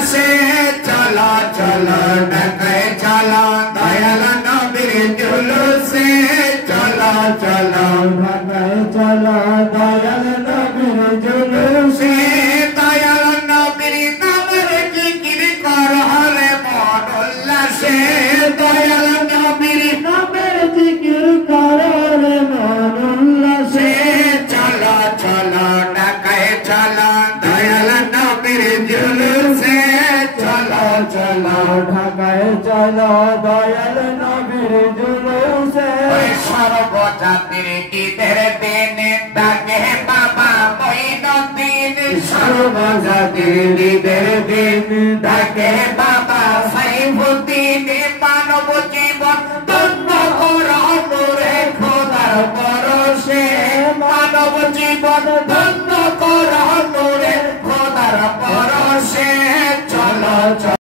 উল্লাসে চলো চলো ঢাকায় চলো দয়াল নবীর জুলুসে চলো চলো ঢাকায় চলো দয়াল নবীর জুলুসে দয়াল নবীর নামের জিকির কর হরে মন উল্লাসে দয়াল নবীর নামের জিকির কর হরে মন উল্লাসে চলো চলো ঢাকায় চলো দয়াল নবীর জুলুসে চলো চলো ঢাকায় চলো দয়াল নবীর জুলুসে সর্বজাতির ঈদের দিন ডাকে বাবা মঈনুদ্দিন সর্বজাতির ঈদের দিন ডাকে বাবা সাইফুদ্দিন মানব জীবন ধন্য কর নূরে খোদার পরশে মানব জীবন ধন্য কর নূরে খোদার পরশে